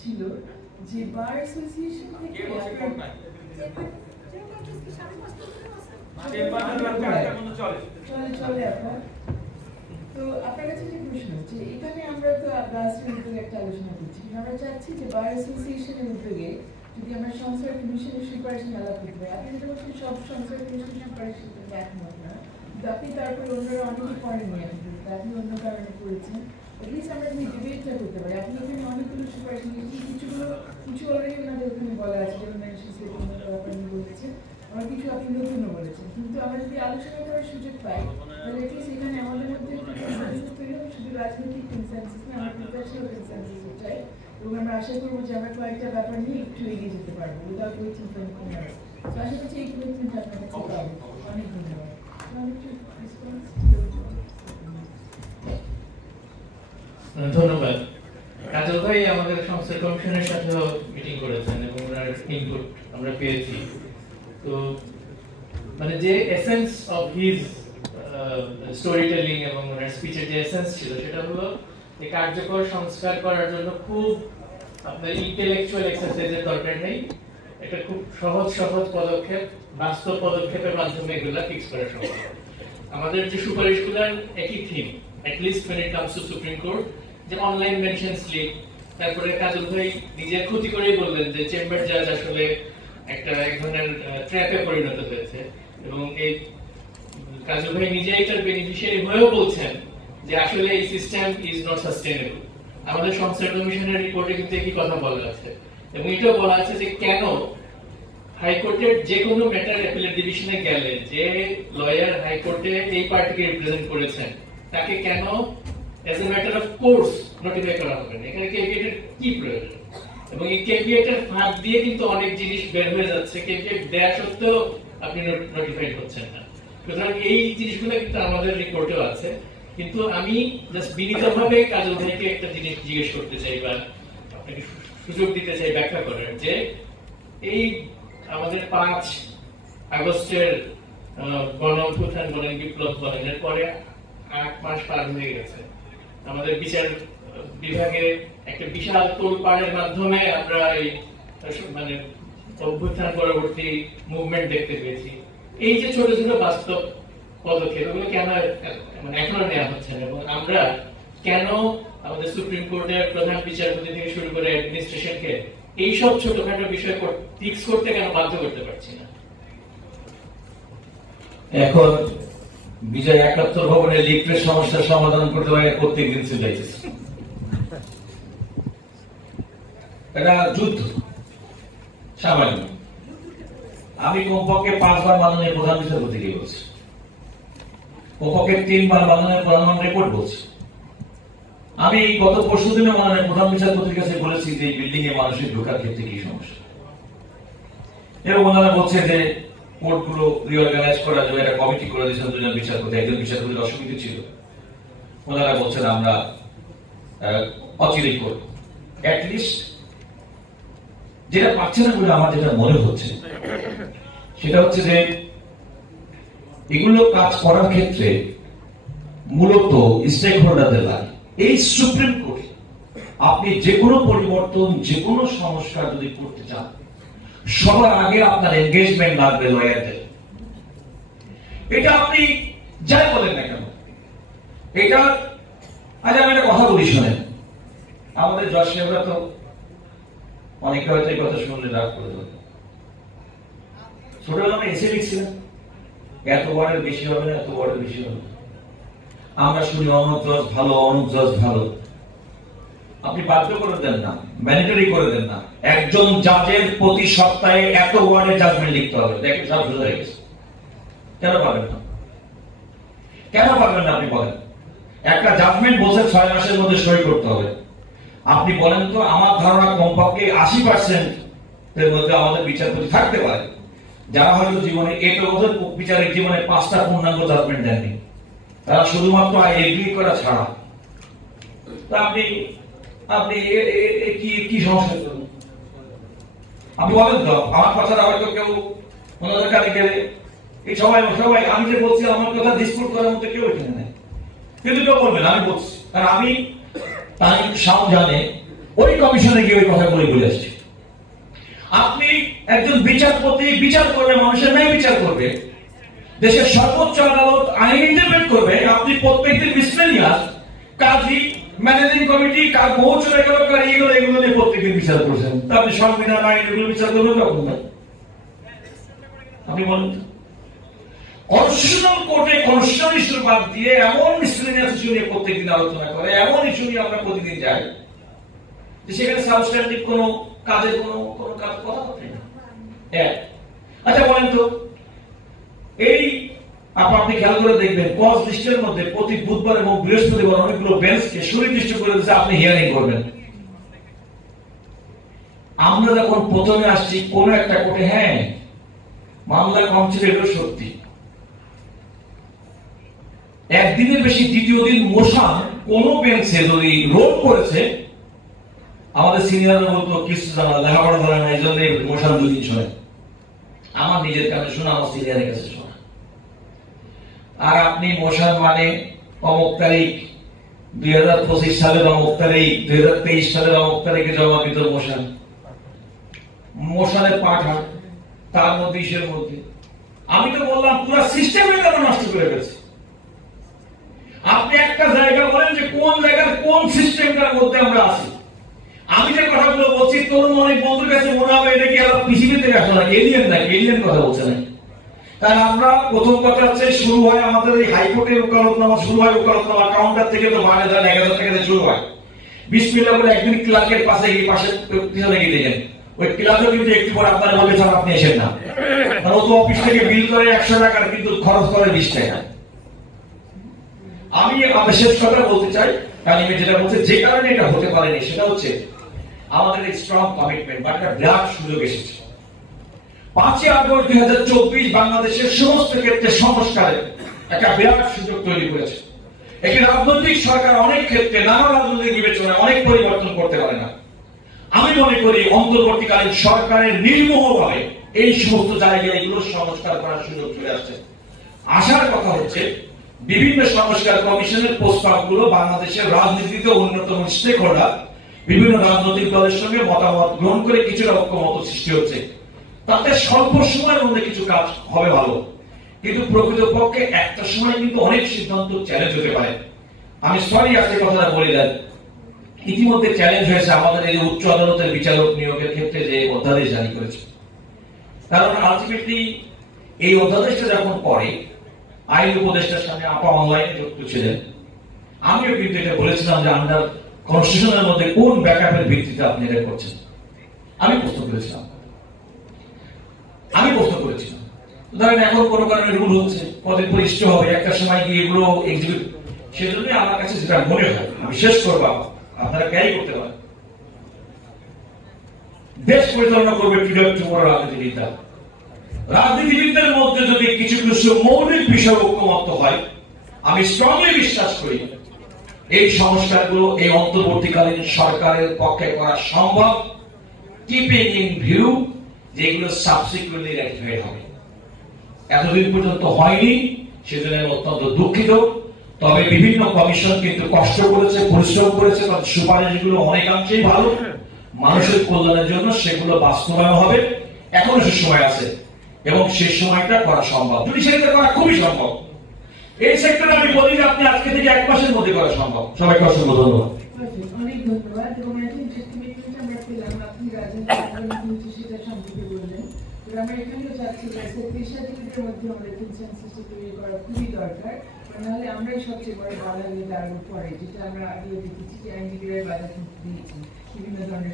ছিল যে bar association থেকে চলে আপনার তো আপনার কাছে যে প্রশ্ন যে এখানে আমরা তো রাষ্ট্রের উদ্যোগে একটা আলোচনা করছি আমরা চাচ্ছি যে বার অ্যাসোসিয়েশনের উদ্যোগে যদি আমরা সংস্কার কমিশনের সুপারিশ আলাপ করতে পারি আপনি যেটা বলছেন সব সংস্কার কমিশনের সুপারিশ একমত না কিন্তু আপনি তারপরে অন্যরা অনেকে করেননি আপনি অন্য কারণে করেছেন এটলিস্ট আমরা যদি ডিবেটটা করতে পারি আপনি এখানে অনেকগুলো সুপারিশ নিয়েছেন কিছু অলরেডি ওনাদের ওখানে বলা আছে যেমন আপনি বলেছেন আবার কিছু আপনি নতুনও বলেছেন কিন্তু আমরা যদি আলোচনা করার সুযোগ পাই তাহলে এটলিস্ট এখানে আমাদের মধ্যে একটা কনসেনসাস তৈরি হবে শুধু রাজনৈতিক কনসেনসাস না আমরা প্রত্যাশীয় কনসেনসাস চাই এবং আমরা আশা করবো যে আমরা কয়েকটা ব্যাপার নিয়ে একটু এগিয়ে যেতে পারবো without waiting for anything else তো আশা করছি এই কমিটমেন্ট আপনার কাছে পাবো অনেক ধন্যবাদ ধন্যবাদ কাজল ভাই আমাদের সংস্কার কমিশনের সাথেও মিটিং করেছেন এবং ওনার ইনপুট আমরা পেয়েছি তো মানে যে essence of his story telling এবং ওনার স্পিচের যে এসেন্স ছিল সেটা হলো যে কার্যকর সংস্কার করার জন্য খুব আপনার ইন্টেলেকচুয়াল এক্সারসাইজের দরকার নেই এটা খুব সহজ পদক্ষেপ বাস্তব পদক্ষেপের মাধ্যমে এগুলা ফিক্স করা সম্ভব আমাদের যে সুপারিশগুলোর একই theme at least when it comes to Supreme Court যে অনলাইন মেনশন স্লিপ তারপরে কাজল ভাই নিজের ক্ষতি করেই বললেন যে চেম্বার জাজ আসলে এক ধরনের ট্র্যাপে পরিণত হয়েছে এবং এই কাজল ভাই নিজে এটার বেনিফিশিয়ারি হয়েও বলছেন যে আসলে এই সিস্টেম ইজ নট সাস্টেনেবল আমাদের সংস্কার কমিশনের রিপোর্টে কিন্তু একই কথা বলা আছে এবং এটাও বলা আছে যে কেন হাইকোর্টের যে কোনো ম্যাটার অ্যাপিলেট ডিভিশনে গেলে যে লয়ার হাইকোর্টে এই পার্টিকে রিপ্রেজেন্ট করেছেন তাকে কেন as a matter of course notify করা হবে না এখানে কেভিয়েটের কি প্রয়োজন এবং এই কেভিয়েটের ফাঁক দিয়ে কিন্তু অনেক জিনিস বের হয়ে যাচ্ছে কেভিয়েট দেয়া সত্ত্বেও আপনি নোটিফাইড হচ্ছেন না সুতরাং এই জিনিসগুলো কিন্তু আমাদের রিপোর্টেও আছে কিন্তু আমি জাস্ট বিনীতভাবে কাজল ভাইকে একটা জিনিস জিজ্ঞেস করতে চাই বা আপনাকে সুযোগ দিতে চাই ব্যাখ্যা করার যে এই আমাদের 5 আগস্টের গণ অভ্যুত্থান বলেন বিপ্লব বলেন এর পরে 8 মাস পার হয়ে গেছে আমাদের বিচার বিভাগে একটা বিশাল তোলপাড়ের মাধ্যমে আমরা এই মানে অভ্যুত্থান পরবর্তী মুভমেন্ট দেখতে পেয়েছি এই যে ছোট ছোট বাস্তব পদক্ষেপ এগুলো কেন মানে এখনো নেওয়া হচ্ছে না এবং আমরা কেন আমাদের সুপ্রিম কোর্টের প্রধান বিচারপতি থেকে শুরু করে অ্যাডমিনিস্ট্রেশনকে এইসব ছোটখাটো বিষয় ফিক্স করতে কেন বাধ্য করতে পারছি না এখন বিজয় 71 ভবনের লিফটের সমস্যার সমাধান করতে পারে প্রত্যেকদিন সিলাইসিস এটা যুদ্ধ সামান্য আমি কমপক্ষে 5 বার মাননীয় প্রধান বিচারপতিকে বলছি কমপক্ষে 3 বার মাননীয় প্রধান রিপোর্ট বলছি আমি গত পরশু দিনে মাননীয় প্রধান বিচারপতির কাছে বলেছি যে বিল্ডিং এ মানুষের ঢোকার ক্ষেত্রে কি সমস্যা এবং ওনারা বলছে যে কোর্টগুলো রিঅর্গানাইজ করার জন্য একটা কমিটি করে দিয়েছেন দুজন বিচারপতি একজন বিচারপতির অসুবিধা ছিল ওনারা বলছেন আমরা অচিরেই করব অ্যাটলিস্ট যেটা পাচ্ছে না বলে আমার যেটা মনে হচ্ছে সেটা হচ্ছে যে এগুলো কাজ করার ক্ষেত্রে মূলত স্টেক হোল্ডারদের লাগে এই সুপ্রিম কোর্ট আপনি যে কোনো পরিবর্তন যে কোনো সমস্যা যদি করতে চান সবার আগে আপনার এনগেজমেন্ট লাগবে লয়ারদের এটা আপনি যাই বলেন না কেন এটা আজ আমি একটা কথা বলি শোনেন আমাদের জজ সাহেবরা তো অনেকে হয়তো এই কথা শুনলে রাগ করে দেবে ছোটবেলা আমরা এসে লিখছিলাম এত ওয়ার্ডের বেশি হবে না এত ওয়ার্ডের বেশি হবে আমরা শুনি অমুক জজ ভালো অমুক জজ ভালো আপনি বাধ্য করে দেন না ম্যান্ডেটরি করে দেন না একজন জাজের প্রতি সপ্তাহে এত ওয়ার্ডে জাজমেন্ট লিখতে হবে দেখেন সব হয়ে গেছে কেন পারবেন না কেন পারবেন না আপনি বলেন একটা জাজমেন্ট বলছে 6 মাসের মধ্যে সই করতে হবে আপনি বলেন তো আমার ধারণা কমপক্ষে 80% এর মধ্যে আমাদের বিচারপতি থাকতে পারে যারা হয়তো জীবনে এটা ওদের বিচারিক জীবনে 5টা পূর্ণাঙ্গ জাজমেন্ট দেননি তারা শুধুমাত্র এগ্রি করা ছাড়া তা আপনি আপনি কি সমস্যা করবেন আপনি বলেন তো আমার কথাটা হয়তো কেউ ওনাদের কাছে গেলে এই সবাই আমি যে বলছি আমার কথা ডিসপ্রুভ করার মতো কেউ এখানে নেই কিন্তু কেউ বলবেন আমি বলছি কারণ আমি টাইম সাম জানে ওই কমিশনে গিয়ে ওই কথা বলে আসছে। আপনি একজন বিচারপতি বিচার করবে, মানুষের ন্যায় বিচার করবে, দেশের সর্বোচ্চ আদালত আইন ইন্টারপ্রেট করবে, আপনি প্রত্যেকদিন মিসলেনিয়াস কাজী ম্যানেজিং কমিটি কার বউ চলে গেল কার এগুলো নিয়ে প্রত্যেকদিন বিচার করছেন। তা আপনি সংবিধান আইন এগুলো বিচার করবেন কখন ভাই? আপনি বলেন কনস্টিটিউশনাল কোর্টে কনস্টিটিউশনাল ইস্যু বাদ দিয়ে এমন মিসলেনিয়াস ইস্যু নিয়ে প্রত্যেকদিন আলোচনা করে, এমন ইস্যু নিয়ে আমরা প্রতিদিন যাই যে সেখানে সাবস্ট্যান্টিভ কোনো কাজের কোনো কাজ কথা বলতে না। আচ্ছা বলেন তো, এই আপনি খেয়াল করে দেখবেন কজ লিস্টের মধ্যে প্রতি বুধবার এবং বৃহস্পতিবার অনেকগুলো বেঞ্চকে সুনির্দিষ্ট করে দিচ্ছে আপনি হিয়ারিং করবেন। আমরা যখন প্রথমে আসছি কোন একটা কোর্টে, হ্যাঁ মামলা কম ছিল, এগুলো সত্যি, একদিনের বেশি দ্বিতীয় দিন মোশন কোন বেঞ্চে যদি রোল করেছে, আমাদের সিনিয়ররা বলতো কিছু জানা লেখাপড়া জানা না, এই জন্য মোশন দুদিন শোনে। আমার নিজের কাছে শোনা, আমার সিনিয়রের কাছে শোনা। আর আপনি মোশন মানে অমুক তারিখ 2025 সালের অমুক তারিখ 2023 সালের অমুক তারিখে জমাকৃত মোশন, মোশনের পাঠা তার মধ্যে ইসের মধ্যে। আমি তো বললাম পুরো সিস্টেমই কেন নষ্ট করে ফেলছে। আপনি একটা জায়গা বলেন যে কোন জায়গার কোন সিস্টেমটার মধ্যে আমরা আছি। আমি যে কথাগুলো বলছি তরুণ অনেক বন্ধুর কাছে মনে হবে এটা কি আবার পৃথিবী থেকে আসলে এলিয়েন নাকি, এলিয়েন কথা বলছে না। কারণ আমরা প্রথম কথা হচ্ছে শুরু হয় আমাদের এই হাইকোর্টের ওকালতনামা, শুরু হয় ওকালতনামা কাউন্টার থেকে, তো 12,000 11,000 টাকা শুরু হয়। বিসমিল্লাহ বলে একদিন ক্লার্কের পাশে গিয়ে পাশে পিছনে গিয়ে দেখেন ওই ক্লার্কও কিন্তু একটু পরে আপনারা বলবে স্যার আপনি এসেন না, কারণ ও তো অফিস থেকে বিল করে 100 টাকার কিন্তু খরচ করে 20 টাকা। আমি শেষ কথা বলতে চাই, কারণ আমি যেটা বলছি যে কারণে এটা হতে পারেনি সেটা হচ্ছে আমাদের স্ট্রং কমিটমেন্ট বা একটা বিরাট সুযোগ এসেছে। 5 আগস্ট 2024 বাংলাদেশের সমস্ত ক্ষেত্রে সংস্কারের একটা বিরাট সুযোগ তৈরি করেছে। একটি রাজনৈতিক সরকার অনেক ক্ষেত্রে নানা রাজনৈতিক বিবেচনায় অনেক পরিবর্তন করতে পারে না। আমি মনে করি অন্তর্বর্তীকালীন সরকারের নির্মোহভাবে এই সমস্ত জায়গায় এগুলো সংস্কার করার সুযোগ চলে আসছে। আশার কথা হচ্ছে বিভিন্ন সংস্কার কমিশনের প্রস্তাবগুলো বাংলাদেশের রাজনীতিতে অন্যতম স্টেক হোল্ডার বিভিন্ন রাজনৈতিক দলের সঙ্গে মতামত গ্রহণ করে কিছুটা ঐক্যমত সৃষ্টি হচ্ছে। তাতে স্বল্প সময়ের মধ্যে কিছু কাজ হবে ভালো, কিন্তু প্রকৃতপক্ষে একটা সময় কিন্তু অনেক সিদ্ধান্ত চ্যালেঞ্জ হতে পারে। আমি সরি আজকে কথাটা বলে যাই, ইতিমধ্যে চ্যালেঞ্জ হয়েছে আমাদের এই উচ্চ আদালতের বিচারক নিয়োগের ক্ষেত্রে যে অধ্যাদেশ জারি করেছে। কারণ আলটিমেটলি এই অধ্যাদেশটা যখন পড়ে, আইন উপদেষ্টার সামনে আপা অনলাইনে যুক্ত ছিলেন, আমিও কিন্তু এটা বলেছিলাম যে আন্ডার কনস্টিটিউশনের মধ্যে কোন ব্যাকআপের ভিত্তিতে আপনি এটা করছেন। আমি প্রশ্ন করেছিলাম ধরেন এখন কোন কারণে রুল হচ্ছে, পদে পরিষ্ঠ হবে, একটা সময় গিয়ে এগুলো এক্সিকিউট, সেজন্য আমার কাছে যেটা মনে হয় আমি শেষ করবো, আপনারা ক্যারি করতে পারেন, দেশ পরিচালনা করবে রাজনীতিবিদরা। রাজনীতিবিদদের মধ্যে যদি কিছু কিছু মৌলিক বিষয় ঐক্যমত্য হয়, আমি স্ট্রংলি বিশ্বাস করি এই সংস্কারগুলো এই অন্তর্বর্তীকালীন সরকারের পক্ষে করা সম্ভব, কিপিং ইন ভিউ যেগুলো সাবসিকুয়েন্টলি রেক্টিফাইড হবে। এতদিন পর্যন্ত হয়নি, সেজন্য অত্যন্ত দুঃখিত। তবে বিভিন্ন কমিশন কিন্তু কষ্ট করেছে, পরিশ্রম করেছে, তাদের সুপারিশগুলো অনেকাংশেই ভালো, মানুষের কল্যাণের জন্য সেগুলো বাস্তবায়ন হবে। এখনো সে সময় আছে এবং সেই সময়টা করা সম্ভব, যদি সেটা করা খুবই সম্ভব। এই সেক্টরে আমি বলি যে আপনি আজকে থেকে 1 মাসের মধ্যে করা সম্ভব। সবাইকে অসংখ্য ধন্যবাদ। অনেক ধন্যবাদ। এবং একটা ইন্টারেস্টিং আমরা পেলাম, আপনি রাজনীতি সেটা সম্পর্কে বললেন। আমরা এখানেও চাচ্ছি যে পেশাজীবীদের মধ্যে আমাদের কনসেনসাস তৈরি করা খুবই দরকার, নাহলে আমরাই সবচেয়ে বড় বাধা হয়ে দাঁড়াবো পরে, যেটা আমরা আগে দেখেছি যে আইনজীবীরা বাধা দিয়েছি বিভিন্ন ধরনের